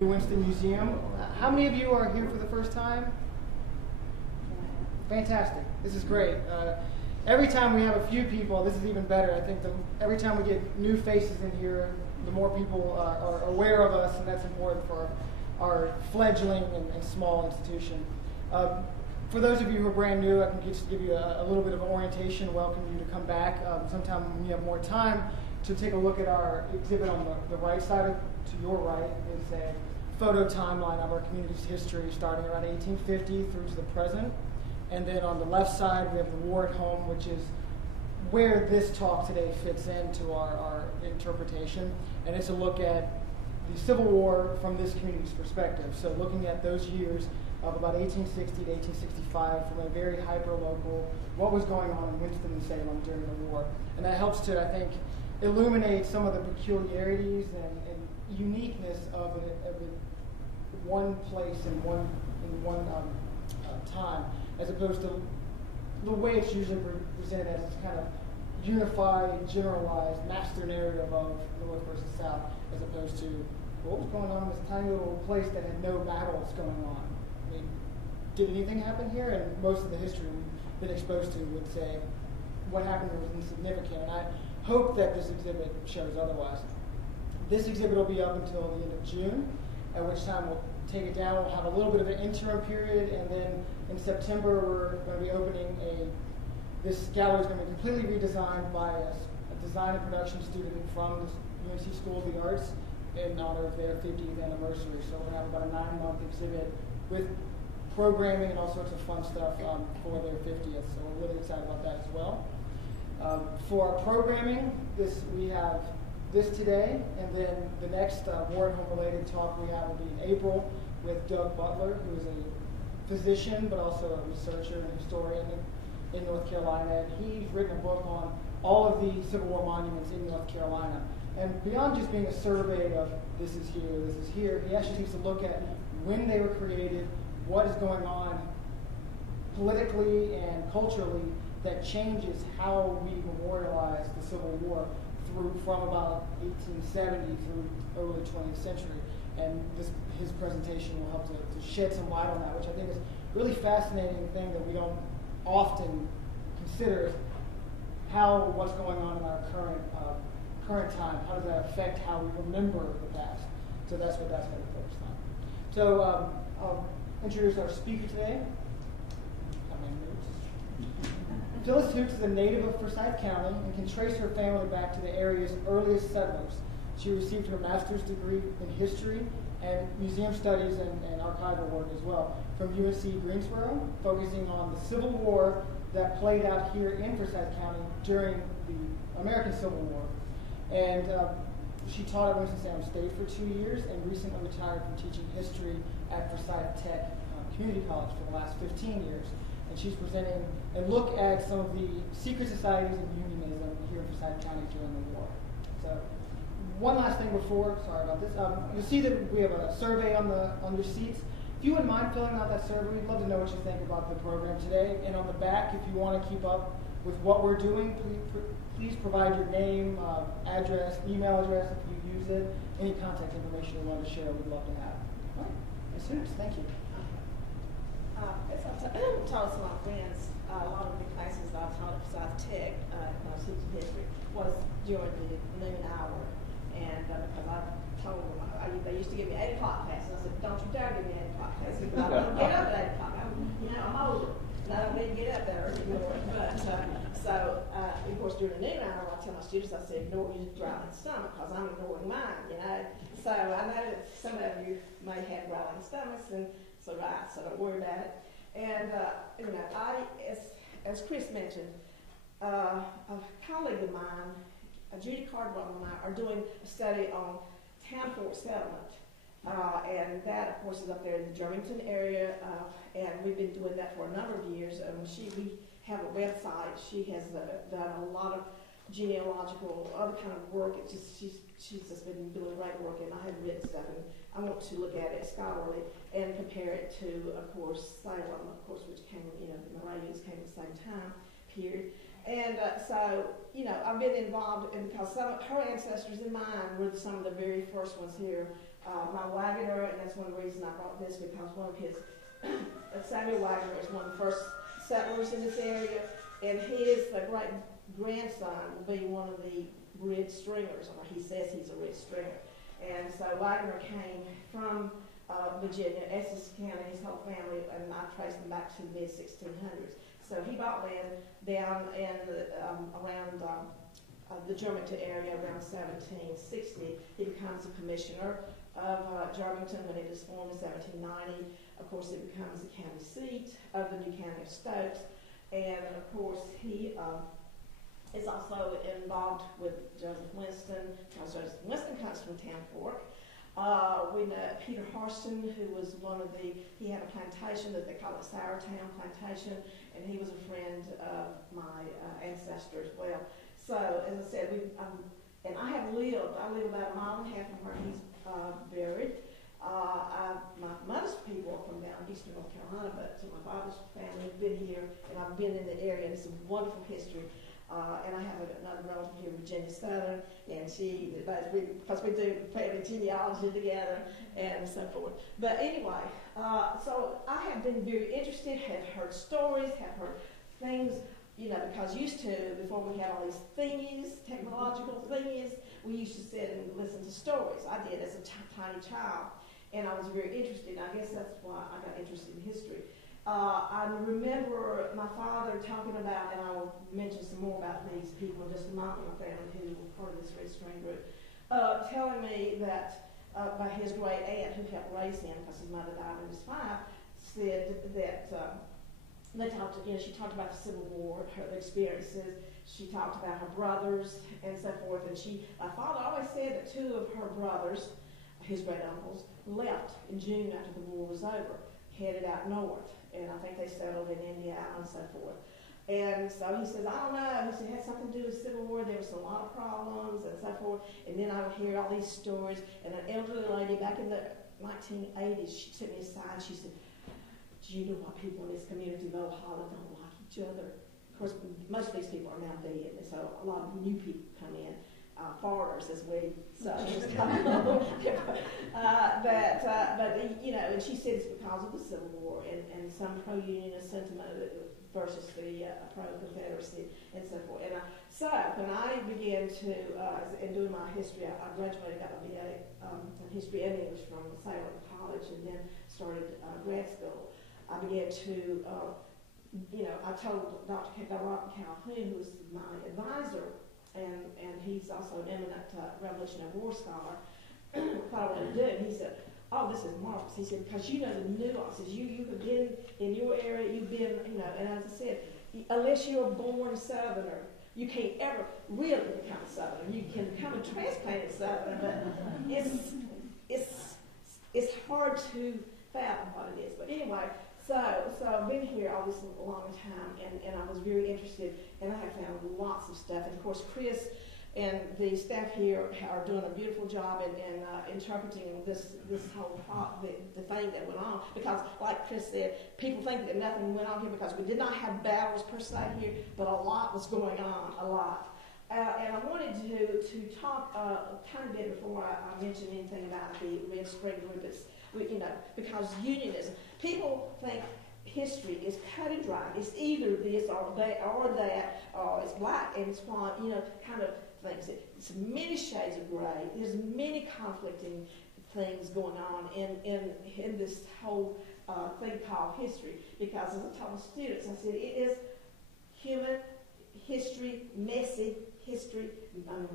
Winston Museum. How many of you are here for the first time? Fantastic. This is great. Every time we have a few people, this is even better. I think every time we get new faces in here, the more people are aware of us, and that's important for our fledgling and small institution. For those of you who are brand new, I can just give you a little bit of orientation, welcome you to come back sometime when you have more time to take a look at our exhibit on the right side. To your right is a photo timeline of our community's history starting around 1850 through to the present. And then on the left side, we have the War at Home, which is where this talk today fits into our interpretation. And it's a look at the Civil War from this community's perspective. So looking at those years of about 1860 to 1865 from a very hyper-local, what was going on in Winston-Salem during the war. And that helps to, I think, illuminate some of the peculiarities and uniqueness of one place and one time, as opposed to the way it's usually presented as this kind of unified, generalized master narrative of North versus South, as opposed to what was going on in this tiny little place that had no battles going on. I mean, did anything happen here? And most of the history we've been exposed to would say what happened was insignificant. And I hope that this exhibit shows otherwise. This exhibit will be up until the end of June, at which time we'll take it down. We'll have a little bit of an interim period, and then in September we're going to be opening this gallery is going to be completely redesigned by a design and production student from the UNC School of the Arts in honor of their 50th anniversary. So we're going to have about a 9-month exhibit with programming and all sorts of fun stuff for their 50th. So we're really excited about that as well. For our programming, we have this today, and then the next War at Home related talk we have will be in April with Doug Butler, who is a physician but also a researcher and historian in North Carolina. And he's written a book on all of the Civil War monuments in North Carolina. And beyond just being a survey of this is here, he actually takes a look at when they were created, what is going on politically and culturally that changes how we memorialize the Civil War from about 1870 through early 20th century. And his presentation will help to shed some light on that, which I think is a really fascinating thing that we don't often consider, how what's going on in our current time, how does that affect how we remember the past. So that's what that's going to focus on. So I'll introduce our speaker today. Phyllis Hoots is a native of Forsyth County and can trace her family back to the area's earliest settlers. She received her master's degree in history and museum studies and archival work as well from UNC Greensboro, focusing on the Civil War that played out here in Forsyth County during the American Civil War. And she taught at Winston-Salem State for 2 years and recently retired from teaching history at Forsyth Tech Community College for the last 15 years. And she's presenting a look at some of the secret societies and unionism here in Forsyth County during the war. So, one last thing before, sorry about this. You'll see that we have a survey on your seats. If you wouldn't mind filling out that survey, we'd love to know what you think about the program today. And on the back, if you want to keep up with what we're doing, please provide your name, address, email address if you use it, any contact information you want to share, we'd love to have. All right, Ms. Hoops, thank you. As I taught some of my friends, a lot of the classes that I taught at Forsyth Tech, when I was teaching history, was during the noon hour. And because I told them, they used to give me 8 o'clock classes. I said, don't you dare give me 8 o'clock classes, because I don't get up at 8 o'clock. I'm older, and I don't need to get up there anymore. But, of course, during the noon hour, I tell my students, I said, ignore your growling stomach, because I'm ignoring mine, So I know that some of you may have growling stomachs, and so don't worry about it. And, as Chris mentioned, a colleague of mine, Judy Cardwell and I, are doing a study on town fort settlement. And that, of course, is up there in the Germantown area, and we've been doing that for a number of years. We have a website. She has done a lot of genealogical, other kind of work. She's just been doing great work, and I have written stuff, and I want to look at it scholarly and compare it to, of course, Salem, of course, which came, the Moravians came at the same time period. And I've been involved because some of her ancestors and mine were some of the very first ones here my Wagoner, and that's one of the reasons I brought this, because one of his, Samuel Wagoner is one of the first settlers in this area, and his great-grandson will be one of the red stringers, or he says he's a red stringer. And so Wagoner came from Virginia, Essex County, his whole family, and I traced them back to the mid-1600s. So he bought land down in around the Germantown area around 1760. He becomes a commissioner of Germantown when it is formed in 1790. Of course, it becomes the county seat of the new county of Stokes. And of course, he is also involved with Joseph Winston, because Joseph Winston comes from Town Fork. We know Peter Harston, who was he had a plantation that they call it Sourtown Plantation, and he was a friend of my ancestor as well. So, as I said, and I live about a mile and a half from where he's buried. My mother's people are from down eastern North Carolina, but my father's family has been here, and I've been in the area, and it's a wonderful history. And I have another relative here, Virginia Southern, and because we do family genealogy together and so forth. But anyway, so I have been very interested, have heard stories, have heard things, because before we had all these thingies, technological thingies, we used to sit and listen to stories. I did as a tiny child, and I was very interested. I guess that's why I got interested in history. I remember my father talking about, and I will mention some more about these people in just a moment, my family who were part of this Red String group, telling me that by his great aunt who helped raise him, because his mother died when he was 5, said that she talked about the Civil War, her experiences. She talked about her brothers and so forth. And my father always said that 2 of her brothers, his great uncles, left in June after the war was over, headed out north. And I think they settled in Indiana and so forth. And so he says, I don't know. He said it had something to do with the Civil War. There was a lot of problems and so forth. And then I would hear all these stories. And an elderly lady back in the 1980s, she took me aside and she said, do you know why people in this community of Old Holland don't like each other? Of course, most of these people are now dead, and so a lot of new people come in, foreigners as we say. And she said it's because of the Civil War and some pro-unionist sentiment versus the pro-Confederacy and so forth. And so when I began to, in doing my history, I graduated, got a BA in history and English from Salem College, and then started grad school. I began to, I told Dr. Robert Calhoun, who was my advisor, and he's also an eminent Revolutionary War scholar, what I wanted to do. And he said, oh, this is marvelous. He said, because you know the nuances. You have been in your area, you've been, and as I said, unless you're a born Southerner, you can't ever really become a Southerner. You can become a transplanted Southerner, but it's hard to fathom what it is. But anyway, so I've been here all this long time, and I was very interested, and I have found lots of stuff. And of course, Chris and the staff here are doing a beautiful job in interpreting this whole the thing that went on. Because, like Chris said, people think that nothing went on here because we did not have battles per se here, but a lot was going on, a lot. And I wanted to talk a tiny bit before I mention anything about the Red Spring group. Because unionism, people think history is cut and dry. It's either this or that, or it's black and it's white, kind of things. It's many shades of gray. There's many conflicting things going on in this whole thing called history. Because as I told the students, I said, it is human history, messy history.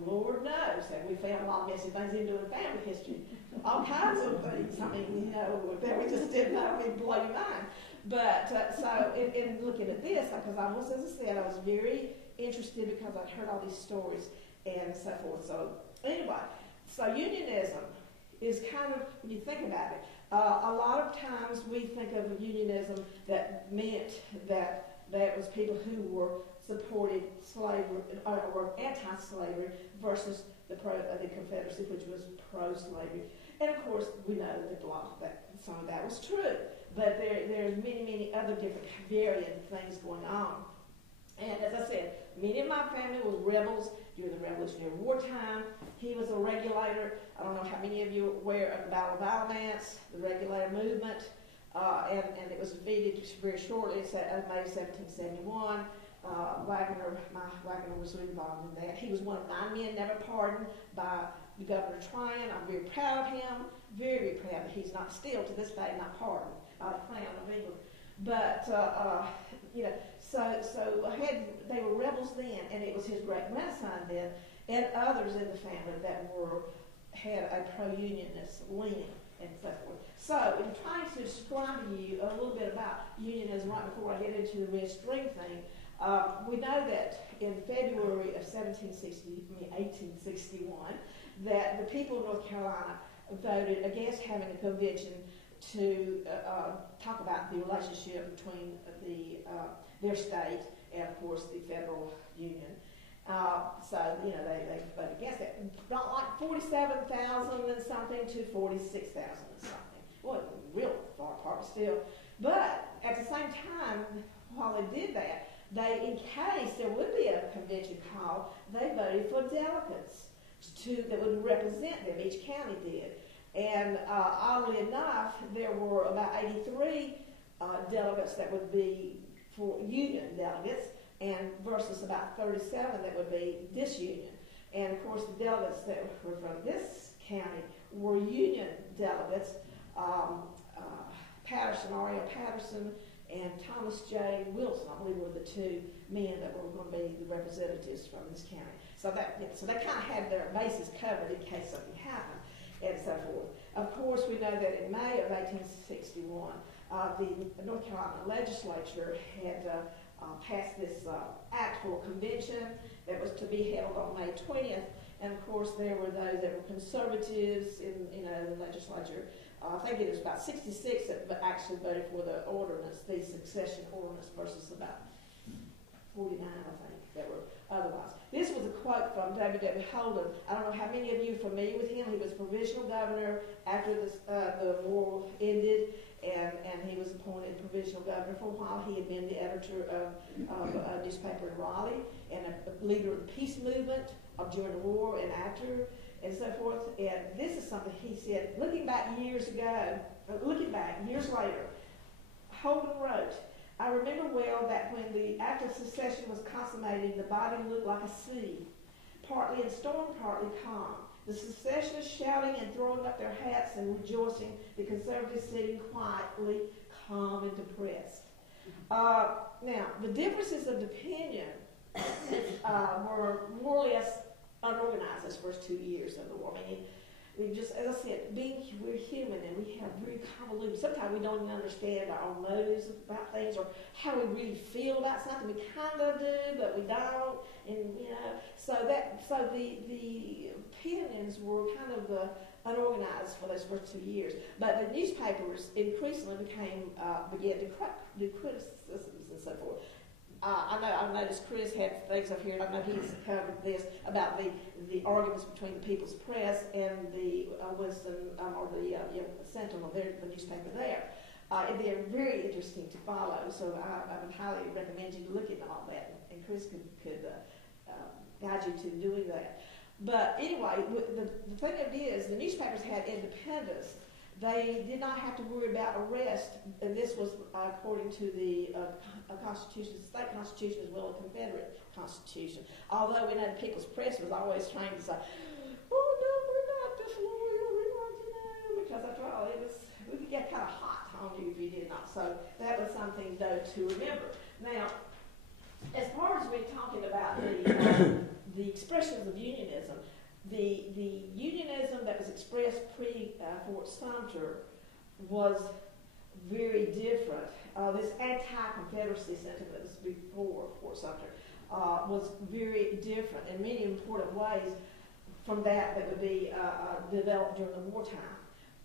Lord knows that we found a lot of messy things into the family history. All kinds of things. I mean, that we just didn't know. It'd blow your mind. But so in looking at this, because I was, as I said, I was very interested because I'd heard all these stories and so forth. So anyway, so unionism is kind of, when you think about it, a lot of times we think of unionism that meant that it was people who were supported slavery or were anti-slavery versus the Confederacy, which was pro-slavery. And of course, we know that some of that was true, but there's many other different varying things going on. And as I said, many of my family were rebels during the Revolutionary War time. He was a regulator. I don't know how many of you are aware of the Battle of Alamance, the regulator movement, and it was defeated very shortly in May of 1771. Wagner was involved in that. He was one of 9 men never pardoned by Governor Tryon. I'm very proud of him, very, very proud that he's not still to this day not pardoned by the Crown of England. But they were rebels then, and it was his great grandson then, and others in the family that had a pro-unionist leaning and so forth. So, in trying to describe to you a little bit about unionism right before I get into the red string thing, we know that in February of 1861, that the people of North Carolina voted against having a convention to talk about the relationship between their state and, of course, the federal union. So, they voted against it. Not like 47,000 and something to 46,000 and something. Well, real far apart still. But at the same time, while they did that, in case there would be a convention called, they voted for delegates that would represent them. Each county did. And oddly enough, there were about 83 delegates that would be for union delegates, and versus about 37 that would be disunion. And of course, the delegates that were from this county were union delegates. R.A.L. Patterson and Thomas J. Wilson, I believe, were the 2 men that were going to be the representatives from this county. So they kind of had their bases covered in case something happened, and so forth. Of course, we know that in May of 1861, the North Carolina legislature had passed this act for a convention that was to be held on May 20th. And of course, there were those that were conservatives in the legislature. I think it was about 66 that actually voted for the ordinance, the succession ordinance, versus about 49, I think, that were otherwise. This was a quote from W.W. Holden. I don't know how many of you are familiar with him. He was provisional governor after the war ended, and he was appointed provisional governor for a while. He had been the editor of a newspaper in Raleigh and a leader of the peace movement during the war and after, and so forth. And this is something he said, looking back years later, Holden wrote, "I remember well that when the act of secession was consummated, the body looked like a sea, partly in storm, partly calm. The secessionists shouting and throwing up their hats and rejoicing, the conservatives sitting quietly, calm and depressed." Now, the differences of opinion were more or less unorganized those first 2 years of the war. I mean, we just, as I said, we're human and we have very convoluted. Sometimes we don't even understand our own motives about things or how we really feel about something. We kind of do, but we don't. And so the opinions were kind of unorganized for those first 2 years. But the newspapers increasingly began to do criticisms and so forth. I've noticed Chris had things up here, and I know he's covered this, about the arguments between the People's Press and the Sentinel, the newspaper there. They're very interesting to follow, so I would highly recommend you to look at all that, and Chris could guide you to doing that. But anyway, the thing of it is, the newspapers had independence. They did not have to worry about arrest, and this was according to the Constitution, the state constitution as well as the Confederate Constitution. Although we know the People's Press was always trying to say, "Oh no, we're not disloyal, we're not, because after all, we could get kind of hot on you if you did not." So that was something though to remember. Now, as far as we're talking about the expressions of unionism. The unionism that was expressed pre-Fort Sumter was very different. This anti-Confederacy sentiment that was before Fort Sumter was very different in many important ways from that would be developed during the wartime.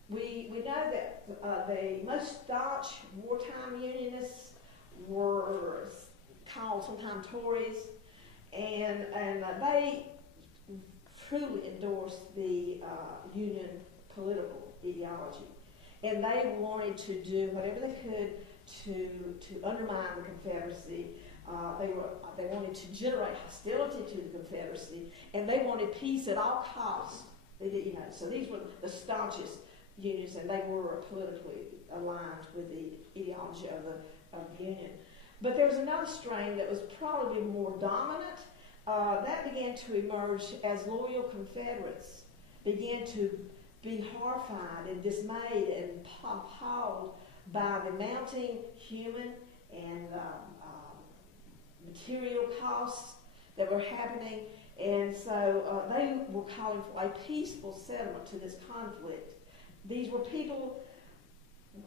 We know that the most staunch wartime unionists were called sometimes Tories, and they truly endorsed the Union political ideology. And they wanted to do whatever they could to undermine the Confederacy, They wanted to generate hostility to the Confederacy, and they wanted peace at all costs. They did, so these were the staunchest Unions, and they were politically aligned with the ideology of the Union. But there was another strain that was probably more dominant. That began to emerge as loyal Confederates began to be horrified and dismayed and appalled by the mounting human and material costs that were happening. And so they were calling for a peaceful settlement to this conflict. These were people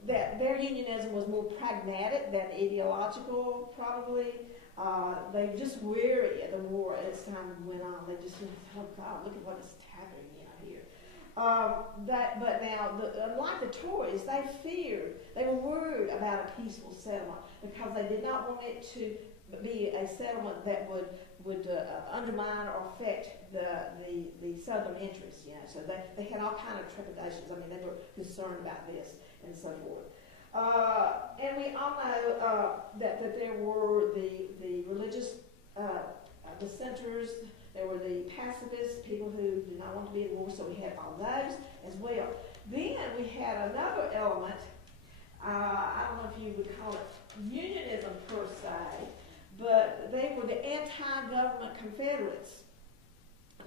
that their unionism was more pragmatic than ideological, probably. They were just weary of the war as time went on. They just, oh God, look at what is happening here. But now, unlike the Tories, they were worried about a peaceful settlement because they did not want it to be a settlement that would undermine or affect the Southern interests. So they had all kind of trepidations. I mean, they were concerned about this and so forth. And we all know that there were the religious dissenters, there were the pacifists, people who did not want to be in war, so we had all those as well. Then we had another element, I don't know if you would call it unionism per se, but they were the anti-government Confederates.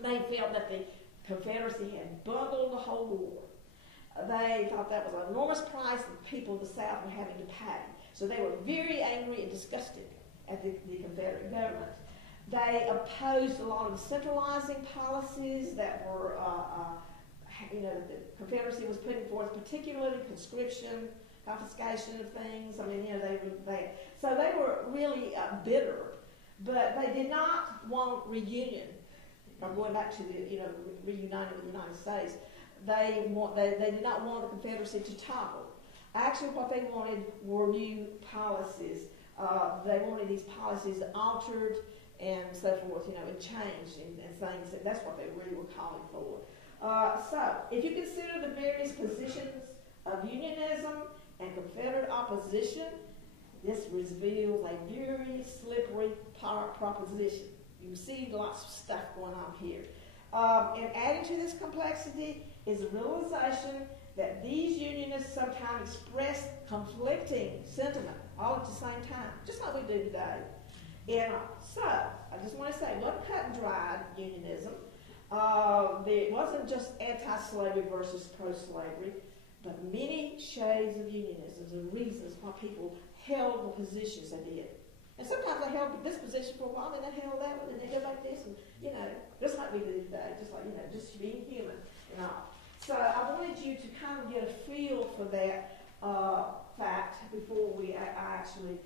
They felt that the Confederacy had bungled the whole war. They thought that was an enormous price that the people of the South were having to pay. So they were very angry and disgusted at the Confederate government. They opposed a lot of the centralizing policies that were, that the Confederacy was putting forth, particularly conscription, confiscation of things. I mean, so they were really bitter, but they did not want reunion. Or going back to reuniting with the United States. They did not want the Confederacy to topple. Actually, what they wanted were new policies. They wanted these policies altered and so forth, and changed and things. And that's what they really were calling for. So, if you consider the various positions of unionism and Confederate opposition, this reveals a very slippery proposition. You see lots of stuff going on here. And adding to this complexity is the realization that these unionists sometimes express conflicting sentiment all at the same time, just like we do today. And so, I just want to say, it wasn't cut and dried unionism. It wasn't just anti-slavery versus pro-slavery, but many shades of unionism and reasons why people held the positions they did. And sometimes they held this position for a while, then they held that one, and they go like this, and just like we do today, just being human and all. So I wanted you to kind of get a feel for that fact before I actually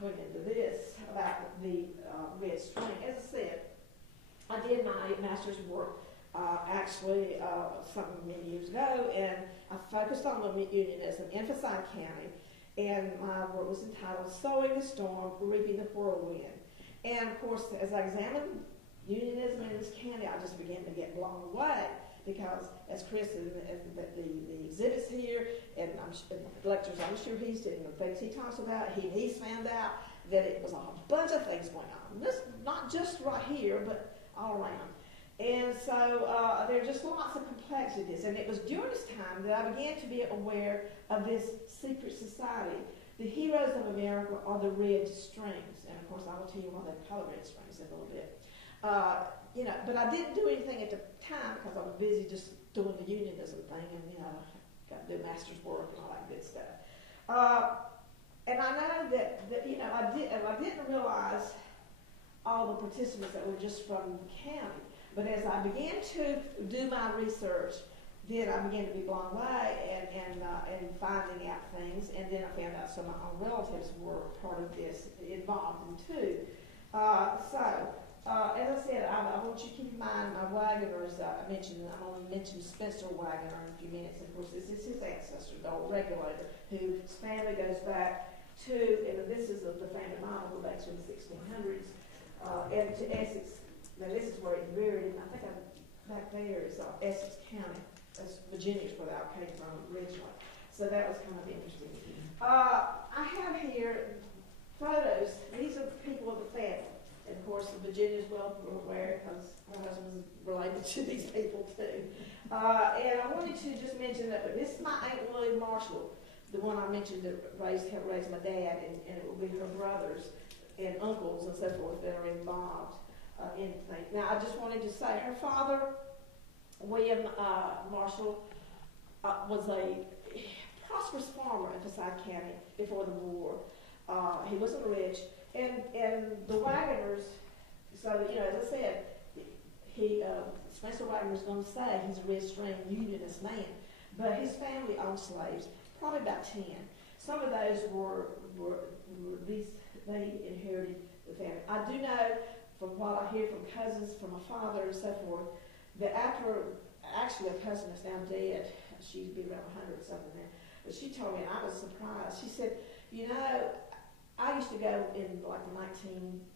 went into this about the red string. As I said, I did my master's work actually many years ago, and I focused on unionism in Forsyth County. And my work was entitled Sowing the Storm, Reaping the Whirlwind. And of course, as I examined unionism in this county, I just began to get blown away because, as Chris and the exhibits here and lectures, I'm sure he's doing the things he talks about, he's found out that it was a bunch of things going on. This not just right here, but all around. And so there are just lots of complexities. And it was during this time that I began to be aware of this secret society. The heroes of America are the red strings. And of course, I will tell you why they call it red strings in a little bit. But I didn't do anything at the time because I was busy just doing the unionism thing and, got to do master's work and all that good stuff. And I know that I didn't realize all the participants that were just from the county. But as I began to do my research, then I began to be blown away and finding out things. And then I found out some of my own relatives were part of this, involved in too. As I said, I want you to keep in mind my Wagoners. I'm going to mention Spencer Wagoner in a few minutes. Of course, this is his ancestor, the old regulator, whose family goes back to, and this is the family model, goes back to the 1600s, and to Essex. Now this is where he's buried, and I think back there is Essex County. That's Virginia is where I came from originally. So that was kind of interesting. I have here photos, these are the people of the family. And of course, Virginia's well aware because her husband is related to these people too. And I wanted to just mention that this is my Aunt Lily Marshall, the one I mentioned that helped raise my dad, and it will be her brothers and uncles and so forth that are involved in things. Now, I just wanted to say her father, William Marshall, was a prosperous farmer in Forsyth County before the war. He wasn't rich, and the Wagoners. So as I said, Spencer Wagner's going to say he's a Red String Unionist man, but his family owned slaves, probably about 10. Some of those were these. They inherited the family. I do know from what I hear from cousins, from my father, and so forth, that actually a cousin is now dead. She'd be around 100 or something now. But she told me, and I was surprised. She said, I used to go in like the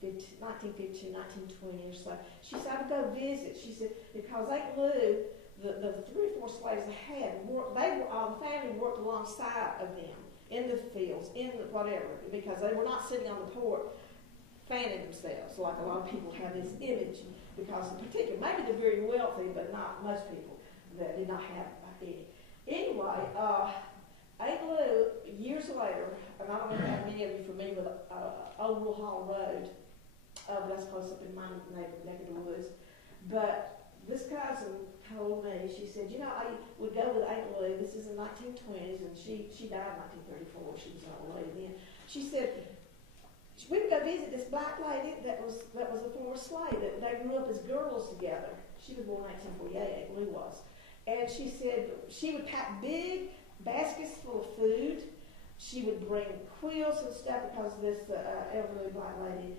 1915, 1920 or so. She said, I would go visit. She said, because Aunt Lou, the 3 or 4 slaves they had, the family worked alongside of them in the fields, in the whatever, because they were not sitting on the porch fanning themselves like a lot of people have this image, because in particular, maybe the very wealthy, but not most people that did not have any. Anyway, Aunt Lou, years later, and I don't know how many of you are familiar with Old Wool Hall Road, but that's close up in my neck of the woods, but this cousin told me, she said, I would go with Aunt Lou, this is in the 1920s, and she died in 1934, she was an old lady then. She said, we would go visit this black lady that was a former slave, that they grew up as girls together. She was born in 1948, Aunt Lou was. And she said she would pack big baskets full of food. She would bring quilts and stuff because this elderly black lady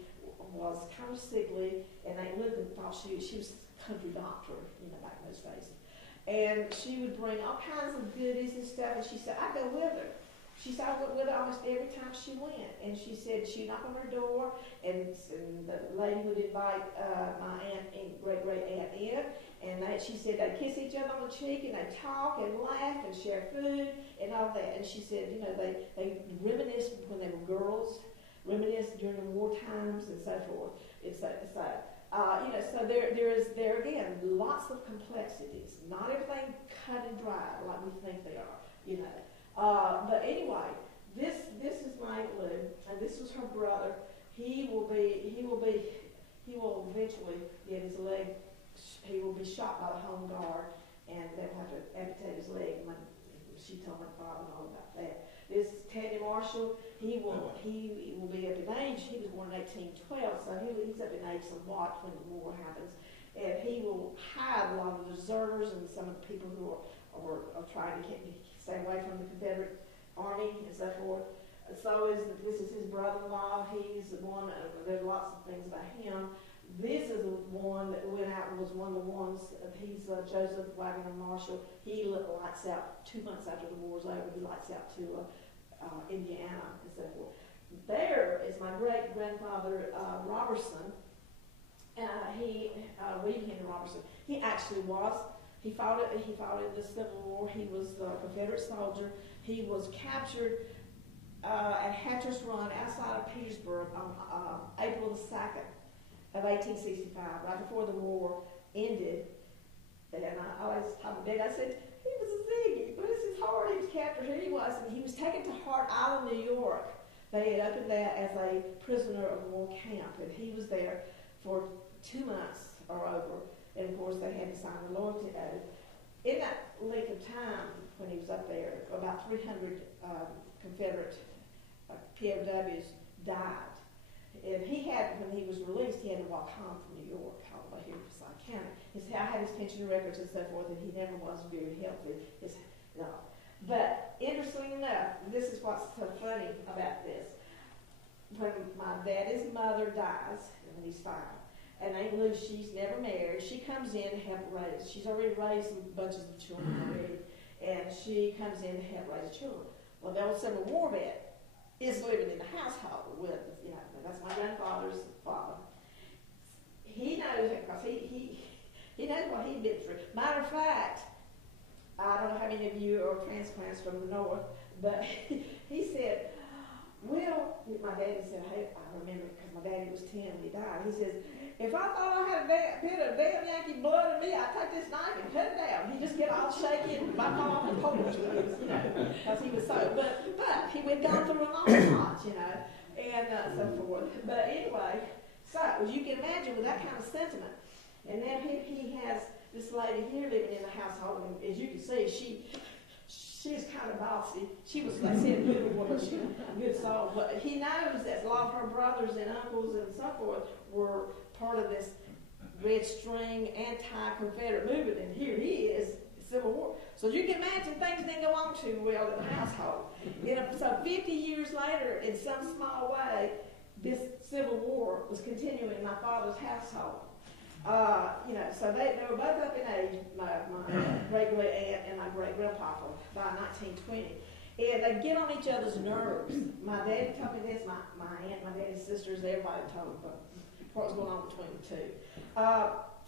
was kind of sickly, and Aunt Lou thought she was a country doctor, back in those days. And she would bring all kinds of goodies and stuff, and she said, I'd go with her. She said I went with her almost every time she went. And she said she'd knock on her door, and the lady would invite my aunt and great-great-aunt in. And she said they'd kiss each other on the cheek, and they'd talk and laugh and share food and all that. And she said, they reminisced when they were girls, reminisced during the war times and so forth. So there again, lots of complexities. Not everything cut and dry like we think they are, But anyway, this is my Aunt Lou, and this was her brother. He will eventually get his leg. He will be shot by the home guard, and they'll have to amputate his leg. She told my father all about that. This is Teddy Marshall. He will be up in age. He was born in 1812, so he's up in age somewhat when the war happens. And he will hide a lot of the deserters and some of the people who are trying to stay away from the Confederate Army and so forth. This is his brother-in-law. He's the one. There's lots of things about him. This is the one that went out and was one of the ones. He's Joseph Wagner Marshall. He lights out 2 months after the war's over. He lights out to Indiana and so forth. There is my great-grandfather Robertson. William Henry Robertson. He actually was. He fought in the Civil War. He was a Confederate soldier. He was captured at Hatcher's Run outside of Petersburg on April the 2nd of 1865, right before the war ended. And I always told my dad, I said, he was a Ziggy. Bless his heart, he was captured. Here he was, and he was taken to Hart Island, New York. They had opened that as a prisoner of war camp, and he was there for 2 months or over. And of course, they had to sign the loyalty oath. In that length of time, when he was up there, about 300 Confederate POWs died. And when he was released, he had to walk home from New York, all the way here to Forsyth County. I had his pension records and so forth, and he never was very healthy. But interestingly enough, this is what's so funny about this. When my daddy's mother dies, and he's 5, and Aunt Lou, she's never married. She comes in to help raise. She's already raised some bunches of children already, and she comes in to help raise children. Well, the old Civil War vet is living in the household with, that's my grandfather's father. He knows it because he knows what he'd been through. Matter of fact, I don't know how many of you are transplants from the north, but he said, Well, my daddy said, hey, I remember because my daddy was 10 when he died. He says, if I thought I had a bit of damn Yankee blood in me, I'd take this knife and cut it down. He'd just get all shaky and back off and hold it, because he was so. But he would gone through an awful lot, and so forth. But anyway, so as you can imagine with that kind of sentiment, and then he has this lady here living in the household, and as you can see, she's kind of bossy. She was, like I said, a good woman, she was a good soul. But he knows that a lot of her brothers and uncles and so forth were part of this Red String anti-Confederate movement, and here he is, Civil War. So you can imagine things didn't go on too well in the household. So 50 years later, in some small way, this Civil War was continuing in my father's household. So they were both up in age, my great-great-aunt and my great-grandpapa, by 1920. And they get on each other's nerves. My daddy told me this, my aunt, my daddy's sisters, everybody told me what was going on between the two.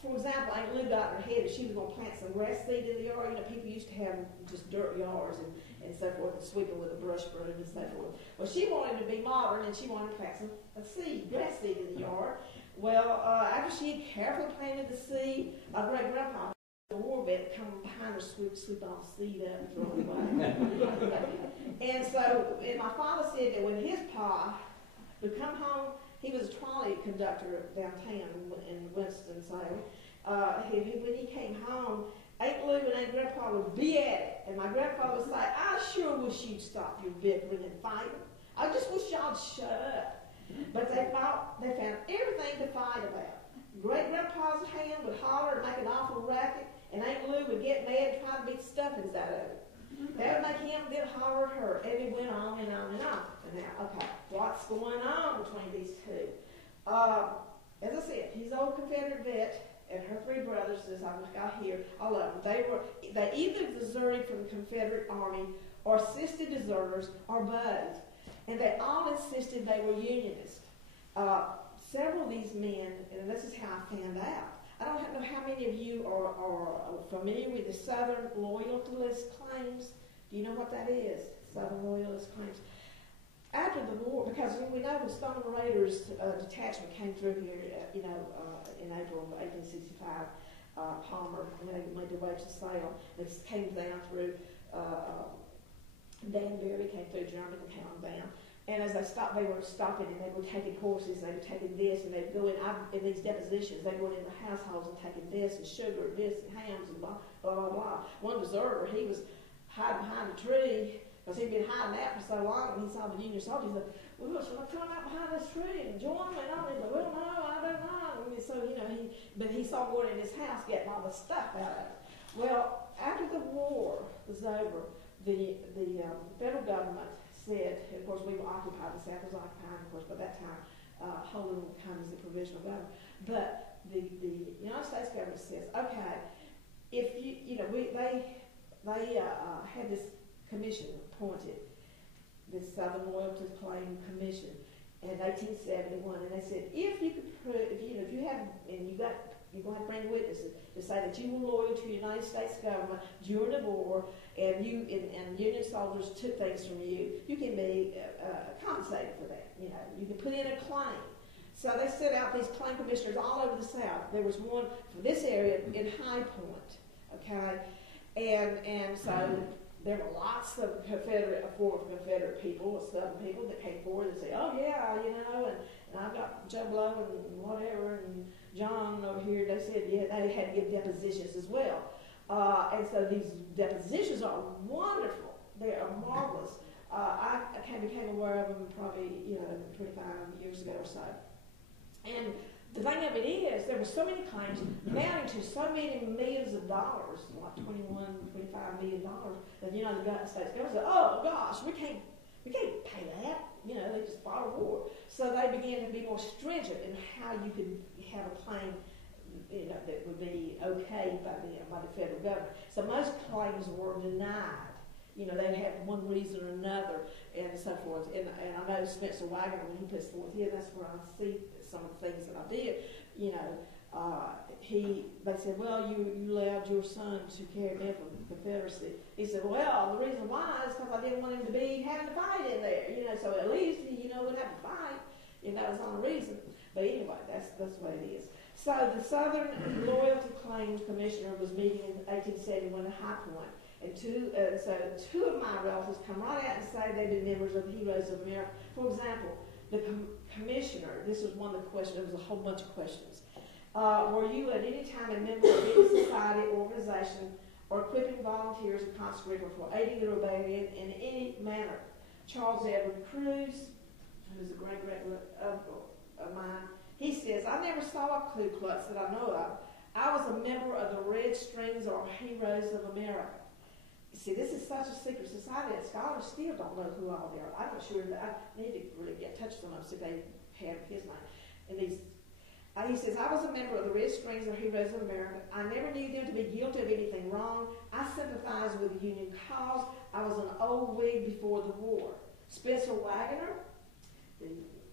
For example, Aunt Lou got in her head that she was going to plant some grass seed in the yard. People used to have just dirt yards and so forth, and sweep them with a brush broom and so forth. Well, she wanted to be modern, and she wanted to plant some grass seed in the yard. Well, after she had carefully planted the seed, my great-grandpa, the war vet, come behind her, sweep all the seed up and throw it away. And my father said that when his pa would come home, he was a trolley conductor downtown in Winston-Salem. When he came home, Aunt Lou and Aunt Grandpa would be at it. And my grandpa would say, I sure wish you'd stop your bickering and fighting. I just wish y'all'd shut up. But they found everything to fight about. Great-grandpa's hand would holler and make an awful racket, and Aunt Lou would get mad and try to beat the stuffings out of it. That would make him then holler at her, and it went on and on and on. And now, okay, what's going on between these two? As I said, he's an old Confederate vet, and her three brothers, as I've got here, all of them, they either deserted from the Confederate Army or assisted deserters or both. And they all insisted they were Unionists. Several of these men, and this is how I found out. I don't know how many of you are familiar with the Southern Loyalist claims. Do you know what that is? Southern Loyalist claims. After the war, because we know the Stone Raiders detachment came through here, in April of 1865, Palmer, when they made their way to Salem. They came down through Danbury, came through Germany, and came on down. And as they stopped, they were stopping, and they were taking horses, they were taking this, and they'd go in these depositions, they were in the households and taking this, and sugar, this, and hams, and blah, blah, blah, blah. One deserter, he was hiding behind a tree, because he'd been hiding out for so long, and he saw the Union soldiers. He said, well, should I climb out behind this tree and join them? And he said, well, no, I don't know. And so, but he saw going in his house getting all the stuff out of it. Well, after the war was over, the federal government said, of course, we were occupied, the South was occupied, of course, by that time, Holden would come as the provisional government. But the United States government says, okay, if they had this commission appointed, this Southern Loyalty Claim Commission in 1871, and they said, if you could prove, if you have, and you're going to bring witnesses to say that you were loyal to the United States government during the war, and Union soldiers took things from you, you can be compensated for that. You can put in a claim. So they set out these claim commissioners all over the South. There was one for this area in High Point, okay, and so there were lots of former Confederate people, Southern people that came forward and say, oh yeah, and I've got Joe Blow and whatever, and John over here. They said, yeah, they had to give depositions as well. And so these depositions are wonderful. They are marvelous. I became aware of them probably, 25 years ago or so. And the thing of it is, there were so many claims amounting to so many millions of dollars, like $21, $25 million, that the United States government said, oh gosh, we can't pay that. They just fought a war. So they began to be more stringent in how you could have a claim, that would be okay by the federal government. So most claims were denied. They had one reason or another, and so forth. And I know Spencer Wagner, when he puts forth here, that's where I see some of the things that I did. they said, well, you allowed your son to carry men from the Confederacy. He said, well, the reason why is because I didn't want him to be having to fight in there, so at least he, would have to fight, that was the only reason. But anyway, that's the way it is. So the Southern Loyalty Claims Commissioner was meeting in 1871 in High Point, and two of my relatives come right out and say they've been members of the Heroes of America. For example, the commissioner, this was one of the questions, there was a whole bunch of questions. Were you at any time a member of any society, organization, or equipping volunteers or conscripts for aiding the rebellion in any manner? Charles Edward Cruz, who's a great of mine, he says, I never saw a Ku Klux that I know of. I was a member of the Red Strings or Heroes of America. See, this is such a secret society that scholars still don't know who all they are. I'm not sure that I need to really get in touch with them, see if they have his name. And he says, I was a member of the Red Strings or Heroes of America. I never knew them to be guilty of anything wrong. I sympathized with the Union cause. I was an old Whig before the war. Spencer Wagner, the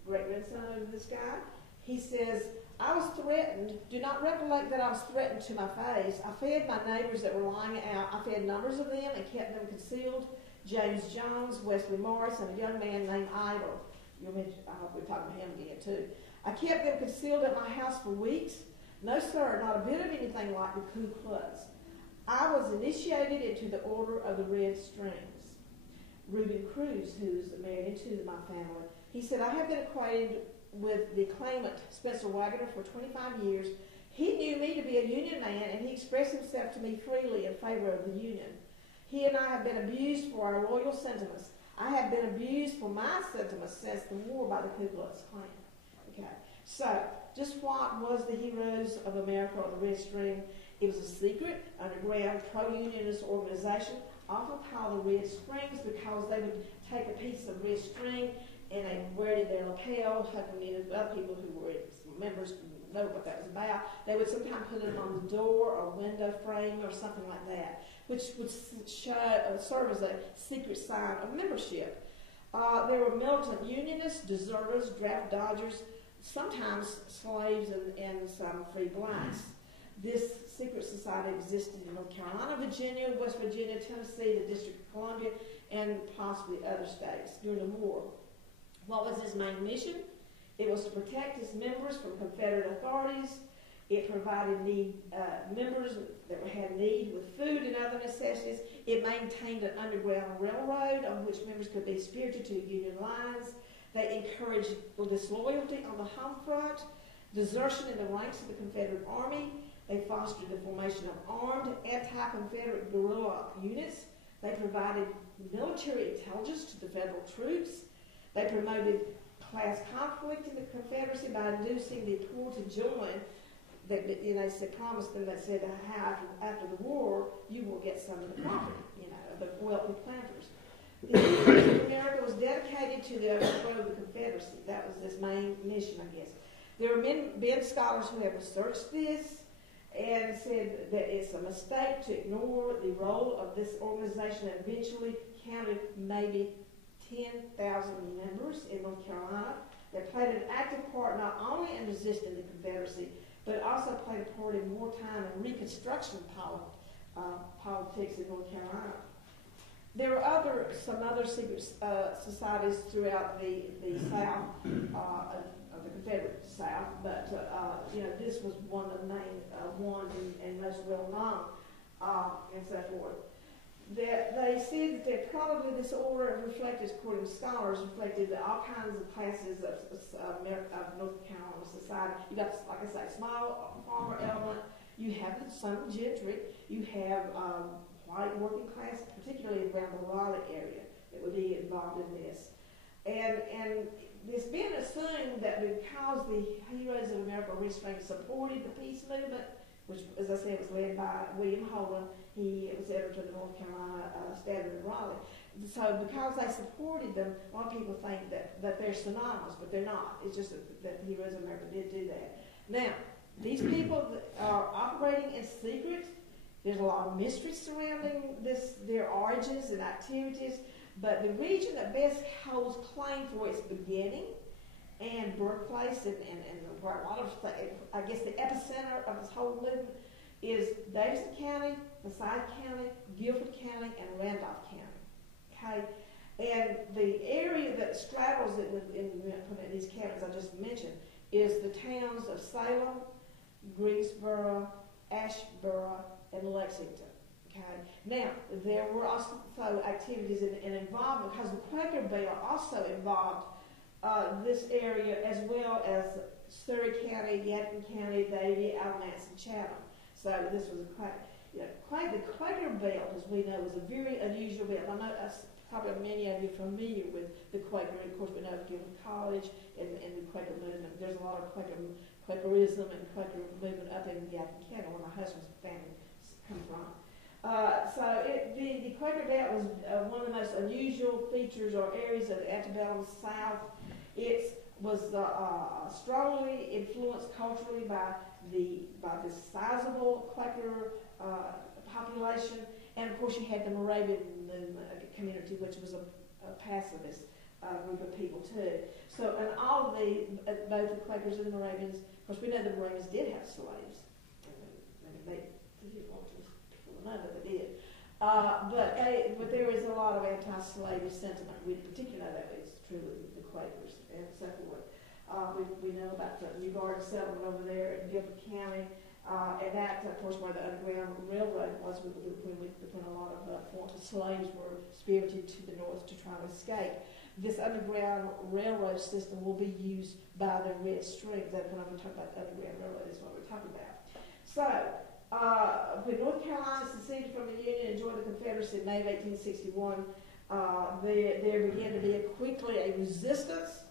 great-grandson of this guy, he says, I was threatened. Do not recollect that I was threatened to my face. I fed my neighbors that were lying out. I fed numbers of them and kept them concealed. James Jones, Wesley Morris, and a young man named Idle. I hope we're talking about him again, too. I kept them concealed at my house for weeks. No, sir, not a bit of anything like the Ku Klux. I was initiated into the Order of the Red Strings. Reuben Cruz, who's married into my family, he said, I have been acquainted with the claimant, Spencer Wagner, for 25 years. He knew me to be a Union man, and he expressed himself to me freely in favor of the Union. He and I have been abused for our loyal sentiments. I have been abused for my sentiments since the war by the Ku Klux Klan. Okay, so just what was the Heroes of America or the Red String? It was a secret, underground, pro-unionist organization, often called the Red Strings because they would take a piece of red string and they wear it in their lapel, hooking it in other people who were members know what that was about. They would sometimes put it on the door or window frame or something like that, which would serve as a secret sign of membership. There were militant unionists, deserters, draft dodgers, sometimes slaves and some free blacks. This secret society existed in North Carolina, Virginia, West Virginia, Tennessee, the District of Columbia, and possibly other states during the war. What was his main mission? It was to protect his members from Confederate authorities. It provided members that had need with food and other necessities. It maintained an underground railroad on which members could be spirited to Union lines. They encouraged disloyalty on the home front, desertion in the ranks of the Confederate Army. They fostered the formation of armed anti-Confederate guerrilla units. They provided military intelligence to the federal troops. They promoted class conflict in the Confederacy by inducing the poor to join. They promised them, they said, how after the war, you will get some of the property, the wealthy planters. The Union of America was dedicated to the overthrow of the Confederacy. That was its main mission, I guess. There have been scholars who have researched this and said that it's a mistake to ignore the role of this organization that eventually counted maybe 10,000 members in North Carolina that played an active part not only in resisting the Confederacy, but also played a part in wartime and Reconstruction politics in North Carolina. There were some other secret societies throughout the South, of the Confederate South, but this was one of the main ones and most well known, and so forth. They said that probably this order reflected, according to scholars, reflected all kinds of classes of North Carolina society. You got, like I say, small farmer element. You have some gentry. You have white working class, particularly around the Raleigh area, that would be involved in this. And it's been assumed that because the Heroes of America Red Strings supported the peace movement, which, as I said, was led by William Holden. He was editor of the North Carolina Standard in Raleigh. So because they supported them, a lot of people think that they're synonymous, but they're not. It's just that the Heroes of America did do that. Now, these people are operating in secret. There's a lot of mystery surrounding their origins and activities, but the region that best holds claim for its beginning and birthplace, and where a lot of, I guess the epicenter of this whole movement is Davidson County, Forsyth County, Guilford County, and Randolph County. Okay? And the area that straddles it in these counties I just mentioned is the towns of Salem, Greensboro, Asheboro, and Lexington. Okay. Now, there were also activities and involvement because the Quaker Belt also involved this area as well as Surrey County, Yadkin County, Davie, Alamance, and Chatham. So this was the Quaker Belt, as we know, was a very unusual belt. I know probably many of you are familiar with the Quaker. Of course, we know Guilford College and the Quaker movement. There's a lot of Quakerism and Quaker movement up in Yadkin County, where my husband's family come from. The Quaker Belt was one of the most unusual features or areas of the antebellum South. It was strongly influenced culturally by the sizable Quaker population, and of course you had the Moravian community, which was a pacifist group of people too. So, and all of both the Quakers and the Moravians, of course we know the Moravians did have slaves. They didn't want to know that they did. But there was a lot of anti-slavery sentiment. We particularly know that it's true with the Quakers and so forth. We know about the New Garden settlement over there in Guilford County, and that, of course, where the Underground Railroad was, when a lot of former slaves were spirited to the north to try to escape. This Underground Railroad system will be used by the Red Strings. That's when I'm going to talk about the Underground Railroad, is what we're talking about. So, when North Carolina seceded from the Union and joined the Confederacy in May of 1861, there began to be quickly a resistance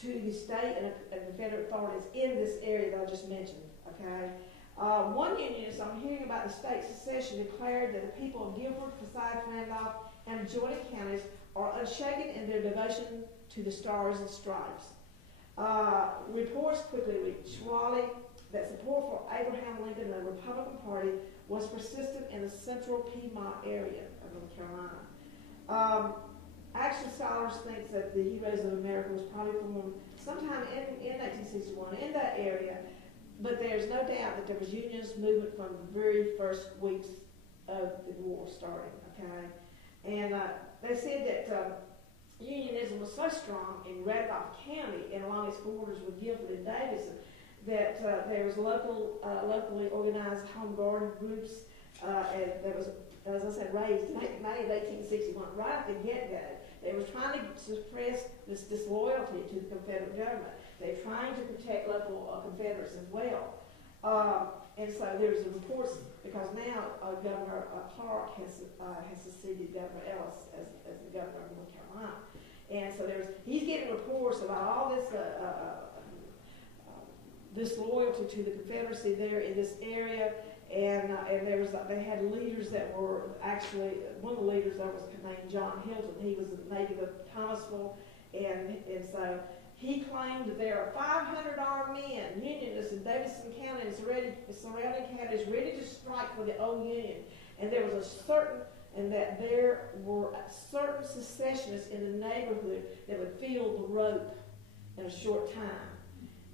to the state and Confederate authorities in this area that I just mentioned. Okay, one Unionist, on hearing about the state secession, declared that the people of Guilford, Forsyth, Randolph, and adjoining counties are unshaken in their devotion to the Stars and Stripes. Reports quickly reached Raleigh that support for Abraham Lincoln and the Republican Party was persistent in the central Piedmont area of North Carolina. Actually, scholars think that the Heroes of America was probably formed sometime in 1861 in that area, but there's no doubt that there was Unionist movement from the very first weeks of the war starting, okay? And they said that Unionism was so strong in Randolph County and along its borders with Guilford and Davidson that there was locally organized home garden groups and that was, as I said, raised in May of 1861, right at the get-go. They were trying to suppress this disloyalty to the Confederate government. They were trying to protect local Confederates as well. And so there's reports, because now Governor Clark has succeeded Governor Ellis as the governor of North Carolina. And so he's getting reports about all this disloyalty to the Confederacy there in this area. And they had leaders that were actually, one of the leaders that was named John Hilton. He was a native of Thomasville, and so he claimed that there are 500 armed men, Unionists in Davidson County and surrounding counties, ready to strike for the old Union. And there was there were certain secessionists in the neighborhood that would feel the rope in a short time.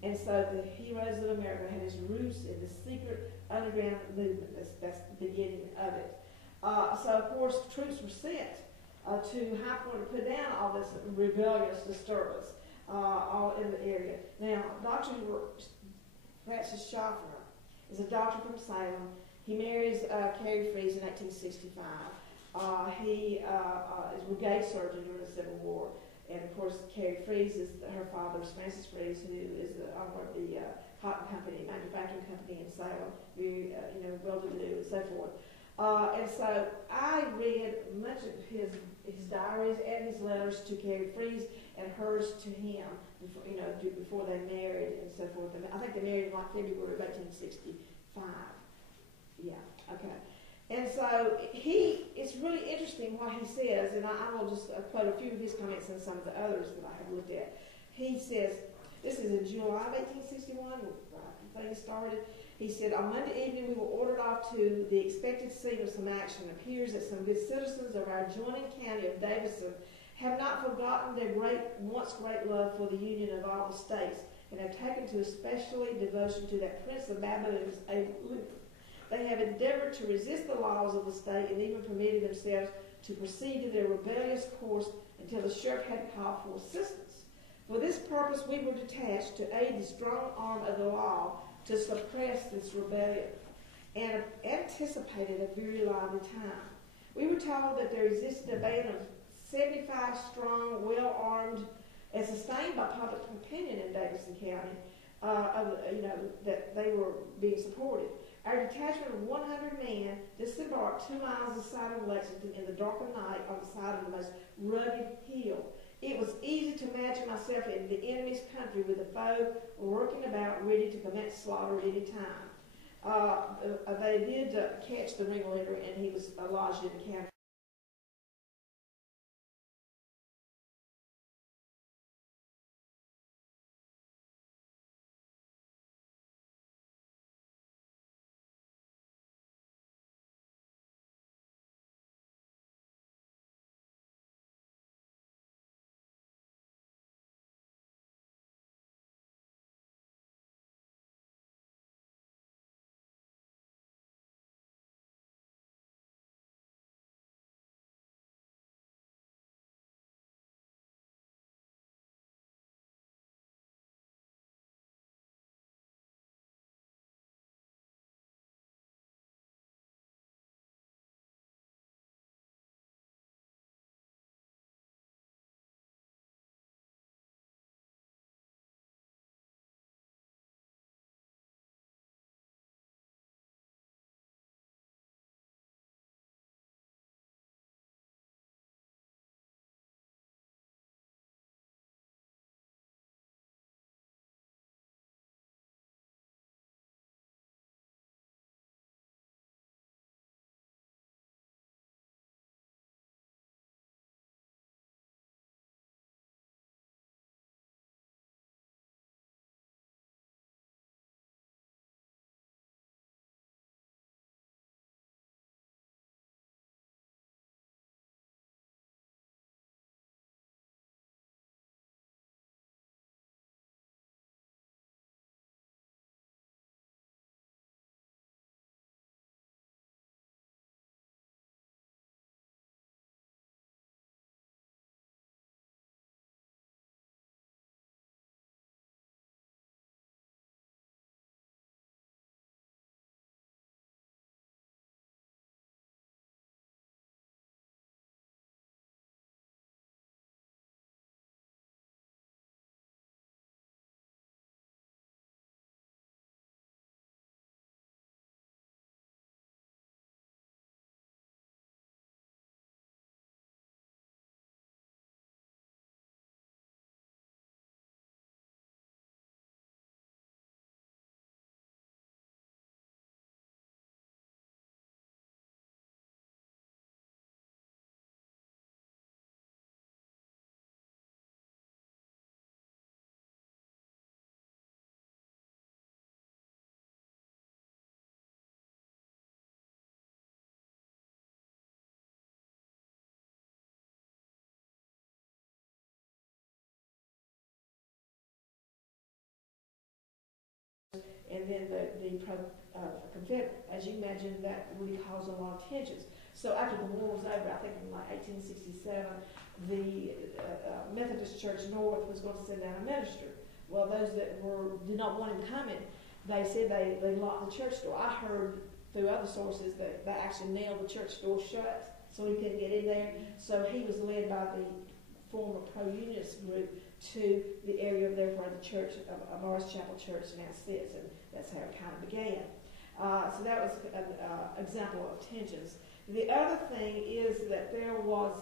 And so the Heroes of America had its roots in the secret underground movement. That's the beginning of it. So, of course, troops were sent to High Point to put down all this rebellious disturbance all in the area. Now, Dr. Francis Schaffner is a doctor from Salem. He marries Carrie Fries in 1865. He is a brigade surgeon during the Civil War. And of course, Carrie Fries is her father's Francis Fries, who is the owner of the cotton company, manufacturing company in Salem, very well-to-do and so forth. And so I read much of his diaries and his letters to Carrie Fries and hers to him, before they married and so forth. I think they married in like February of 1865. Yeah. Okay. And so it's really interesting what he says, and I will just quote a few of his comments and some of the others that I have looked at. He says, this is in July of 1861, when things started. He said, on Monday evening we were ordered off to the expected scene of some action. It appears that some good citizens of our adjoining county of Davidson have not forgotten their once great love for the union of all the states, and have taken to especially devotion to that prince of Babylonis, Luther. They have endeavored to resist the laws of the state, and even permitted themselves to proceed to their rebellious course until the sheriff had called for assistance. For this purpose we were detached to aid the strong arm of the law to suppress this rebellion, and anticipated a very lively time. We were told that there existed a band of 75 strong, well-armed, and sustained by public opinion in Davidson County, that they were being supported. Our detachment of 100 men disembarked 2 miles aside of Lexington in the dark of night on the side of the most rugged hill. It was easy to imagine myself in the enemy's country with the foe working about ready to commence slaughter at any time. They did catch the ringleader, and he was lodged in the county. And then the Confederate, as you imagine, that really caused a lot of tensions. So after the war was over, I think in like 1867, the Methodist Church North was going to send out a minister. Well, those that did not want him coming, they said they locked the church door. I heard through other sources that they actually nailed the church door shut so he couldn't get in there. So he was led by the former pro-unionist group to the area over there where the church, Morris Chapel Church now sits, and that's how it kind of began. So that was an example of tensions. The other thing is that there was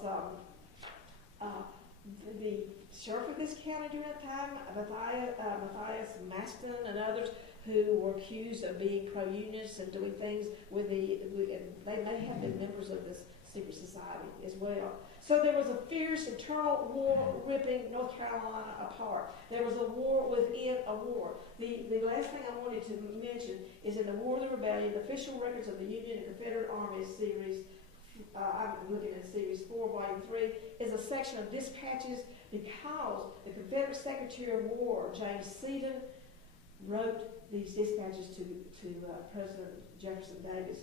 the sheriff of this county during that time, Matthias Maston and others, who were accused of being pro-unionist and doing things with they may have been members of this secret society as well. So there was a fierce internal war ripping North Carolina apart. There was a war within a war. The last thing I wanted to mention is in the War of the Rebellion, the official records of the Union and Confederate Armies series I'm looking at Series 4, Volume 3, is a section of dispatches because the Confederate Secretary of War, James Seaton, wrote these dispatches to President Jefferson Davis.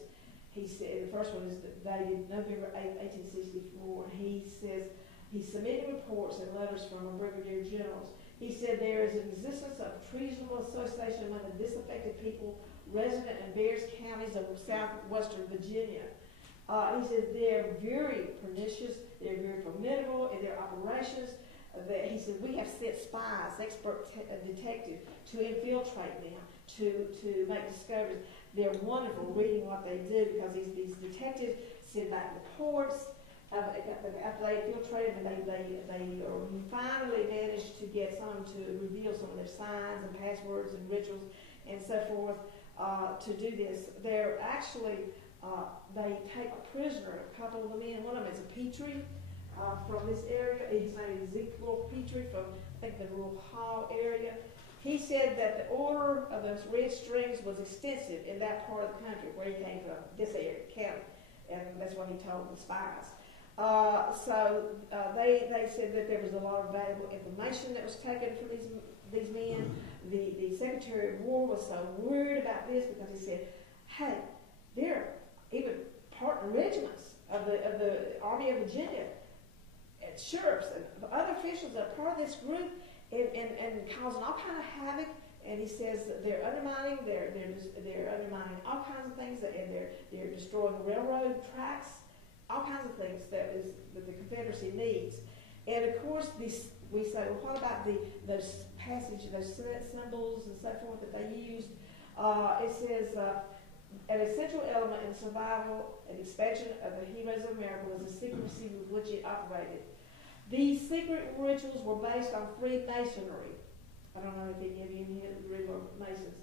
He said, the first one is dated November 8, 1864, and he says, he's submitting reports and letters from brigadier generals. He said there is an existence of treasonable association among the disaffected people resident in various counties of southwestern Virginia. He says they're very pernicious, they're very formidable in their operations. He said we have sent spies, expert detectives, to infiltrate them, to make discoveries. They're wonderful reading what they do because these detectives send back reports. After they infiltrated, and he finally managed to get some to reveal some of their signs and passwords and rituals and so forth to do this. They're actually, they take a prisoner, a couple of the men. One of them is a Petrie from this area. His name is Ezekiel Petrie from, I think, the Rural Hall area. He said that the order of those red strings was extensive in that part of the country where he came from, this area, county, and that's what he told the spies. They said that there was a lot of valuable information that was taken from these men. The Secretary of War was so worried about this because he said, hey, there are even partner regiments of the Army of Virginia and sheriffs and other officials that are part of this group and causing all kind of havoc. And he says that they're undermining, they're undermining all kinds of things, and they're destroying railroad tracks, all kinds of things that the Confederacy needs. And of course, we say, well, what about those passages, those symbols and so forth that they used? It says, an essential element in survival and expansion of the heroes of America was the secrecy with which it operated. These secret rituals were based on Freemasonry. I don't know if any of you here were Masons,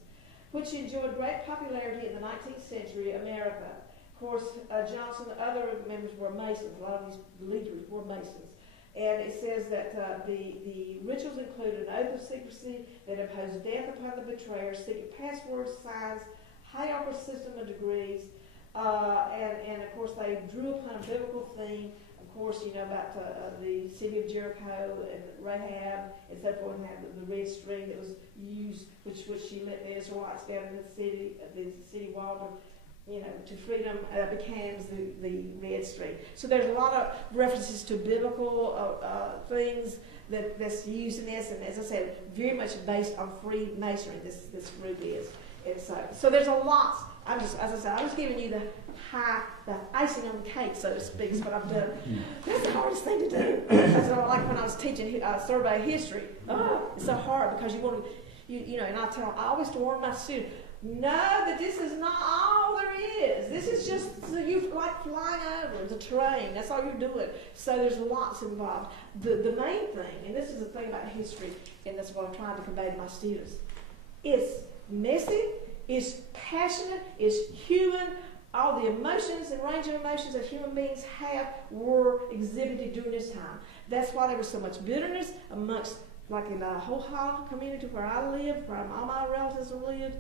which enjoyed great popularity in the 19th century America. Of course, Johnson and other members were Masons. A lot of these leaders were Masons. And it says that the rituals included an oath of secrecy that imposed death upon the betrayer, secret passwords, signs, hierarchical system of degrees, and of course they drew upon a biblical theme. Of course, you know about the city of Jericho and Rahab and so forth, and had the red string that was used, which she let the Israelites down in the city wall, to freedom, becomes the red string. So there's a lot of references to biblical things that's used in this, and as I said, very much based on Freemasonry. This group is, and so there's a lot. As I said, I was giving you the icing on the cake, so to speak, is what I've done. That's the hardest thing to do. That's like when I was teaching survey history. It's so hard because you want to, and I always warn my students, know that this is not all there is. This is just you like flying over the terrain. That's all you're doing. So there's lots involved. The main thing, and this is the thing about history, and that's what I'm trying to convey to my students, it's messy, it's passionate, it's human. All the emotions and range of emotions that human beings have were exhibited during this time. That's why there was so much bitterness amongst, like in the whole Holland community where I lived, where all my relatives lived.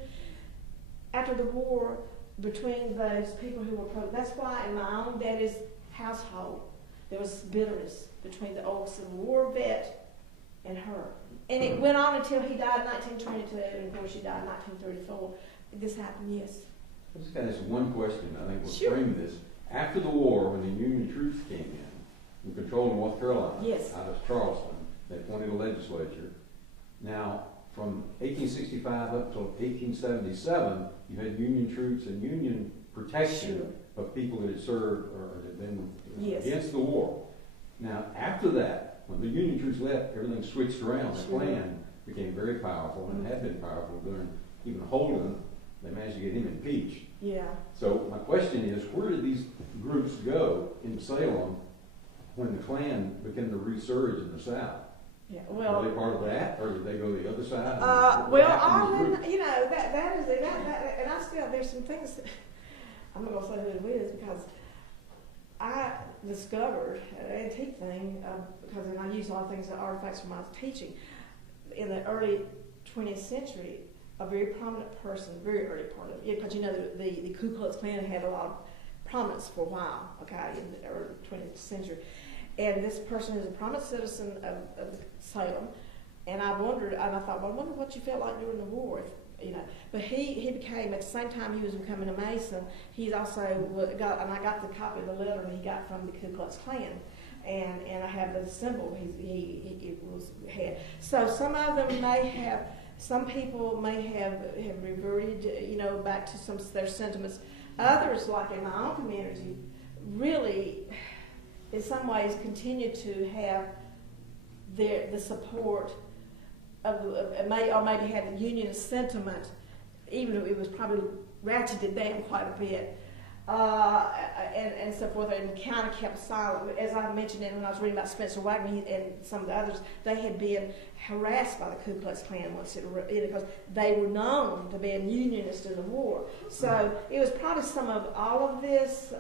After the war, between those people who were that's why in my own daddy's household there was bitterness between the old Civil War vet and her. And it went on until he died in 1922, and of course she died in 1934. This happened, yes. I just got this one question. I think we'll Sure. frame this. After the war, when the Union troops came in and controlled North Carolina, Yes. out of Charleston, they appointed a legislature. Now, from 1865 up until 1877, you had Union troops and Union protection Sure. of people that had served or had been Yes. against the war. Now, after that, when the Union troops left, everything switched around. The Sure. Klan became very powerful and had been powerful during even Holden. They managed to get him impeached. Yeah. So my question is, where did these groups go in Salem when the Klan began to resurge in the South? Yeah. Were Well. they part of that, or did they go the other side? Well, that is and I still there's some things that, I'm not gonna say who it is because I discovered an antique thing because I use a lot of things, artifacts from my teaching in the early 20th century. A very prominent person, very early part of it, because the Ku Klux Klan had a lot of prominence for a while, okay, in the early 20th century. And this person is a prominent citizen of Salem. And I wondered, and I thought, well, I wonder what you felt like during the war, you know. But he became, at the same time he was becoming a Mason, he's also got, and I got the copy of the letter he got from the Ku Klux Klan. And I have the symbol he had. So some of them may have, some people may have reverted, you know, back to some of their sentiments. Others, like in my own community, really, in some ways, continue to have the support of or maybe had a unionist sentiment, even though it was probably ratcheted down quite a bit. And so forth, and kind of kept silent. As I mentioned when I was reading about Spencer Wagner and some of the others, they had been harassed by the Ku Klux Klan once because they were known to be a unionist in the war. So it was probably some of all of this.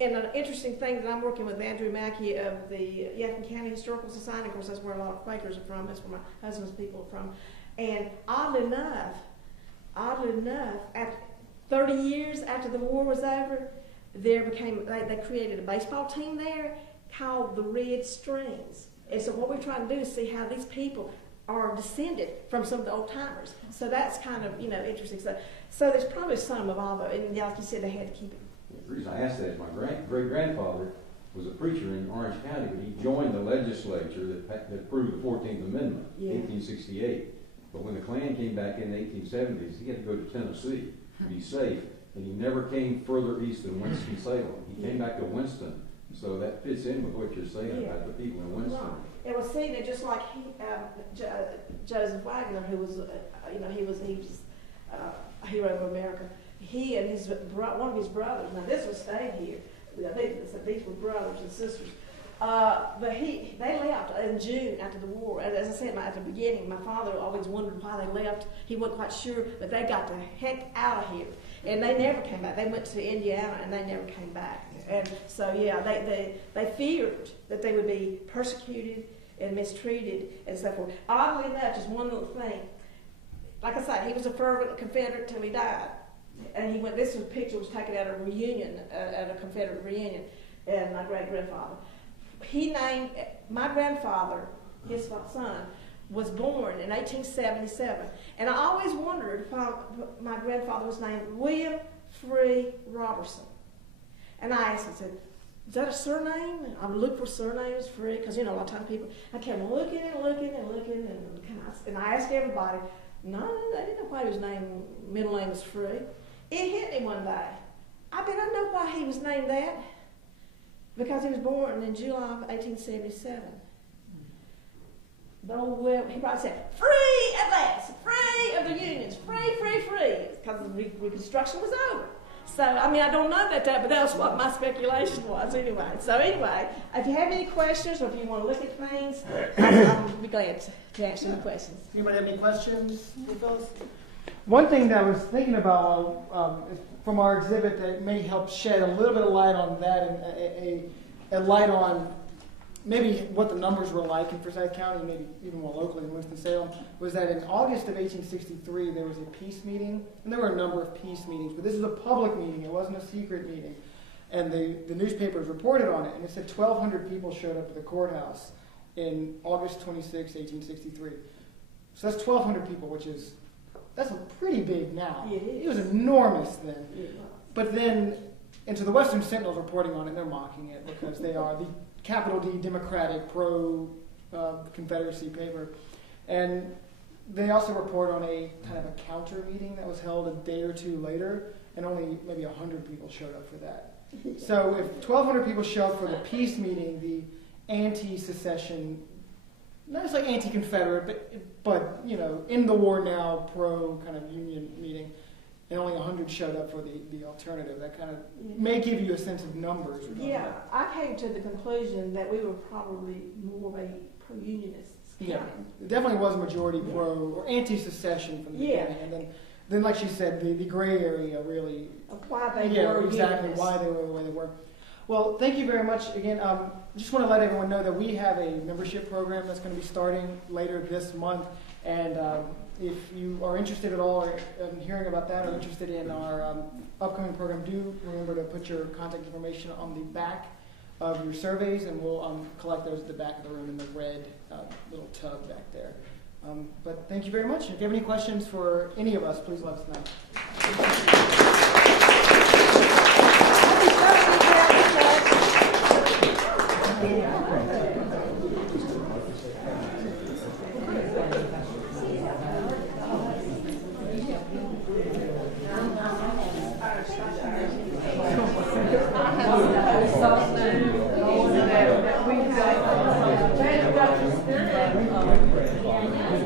And an interesting thing that I'm working with Andrew Mackey of the Yadkin County Historical Society. Of course, that's where a lot of Quakers are from. That's where my husband's people are from. And oddly enough, after 30 years after the war was over, they created a baseball team there called the Red Strings. And so what we're trying to do is see how these people are descended from some of the old timers. So that's kind of, you know, interesting. So there's probably some of all those. And like you said, they had to keep it. The reason I asked that is my great-grandfather was a preacher in Orange County, but he joined the legislature that approved the 14th Amendment in 1868. But when the Klan came back in the 1870s, he had to go to Tennessee to be safe, and he never came further east than Winston-Salem. He came back to Winston, so that fits in with what you're saying about the people in Winston. Right. It was seen that just like Joseph Wagner, who was, you know, he was a hero of America. He and one of his brothers. Now this was staying here. These were brothers and sisters. But they left in June after the war. As I said at the beginning, my father always wondered why they left. He wasn't quite sure, but they got the heck out of here. And they never came back. They went to Indiana and they never came back. And so, yeah, they feared that they would be persecuted and mistreated and so forth. Oddly enough, just one little thing. Like I said, he was a fervent Confederate till he died. And this picture was taken at a reunion, at a Confederate reunion, and my great-grandfather. He named, my grandfather, his son, was born in 1877. And I always wondered why my grandfather was named William Free Robertson. And I asked him, I said, is that a surname? And I would look for surnames, Free, because, you know, a lot of times people, I kept looking, and I asked everybody, no, they didn't know why his middle name was Free. It hit me one day. I know why he was named that. Because he was born in July of 1877. The old he probably said, free at last, free of the unions, free, because the Reconstruction was over. So, I mean, I don't know about that, but that's what my speculation was anyway. So anyway, if you have any questions or if you want to look at things, I'll be glad to answer any questions. Anybody have any questions with those? One thing that I was thinking about from our exhibit that may help shed a little bit of light on that and a light on maybe what the numbers were like in Forsyth County, maybe even more locally in Winston-Salem, was that in August of 1863 there was a peace meeting, and there were a number of peace meetings, but this was a public meeting, it wasn't a secret meeting, and the newspapers reported on it, and it said 1,200 people showed up at the courthouse in August 26, 1863. So that's 1,200 people, that's pretty big now. It was enormous then. But then, and so the Western Sentinel's reporting on it, and they're mocking it because they are the capital D Democratic pro-Confederacy paper. And they also report on a kind of a counter meeting that was held a day or two later, and only maybe 100 people showed up for that. So if 1,200 people show up for the peace meeting, the anti-secession, not just like anti-Confederate, but you know, in the war now, pro kind of union meeting, and only 100 showed up for the alternative. That kind of may give you a sense of numbers. Yeah, I came to the conclusion that we were probably more of a pro-unionist. Yeah, it definitely was a majority pro or anti-secession from the beginning, and then like she said, the gray area really of why they were exactly why they were the way they were. Well, thank you very much again. Just want to let everyone know that we have a membership program that's going to be starting later this month, and if you are interested at all in hearing about that or interested in our upcoming program, do remember to put your contact information on the back of your surveys, and we'll collect those at the back of the room in the red little tub back there. But thank you very much. If you have any questions for any of us, please let us know. I have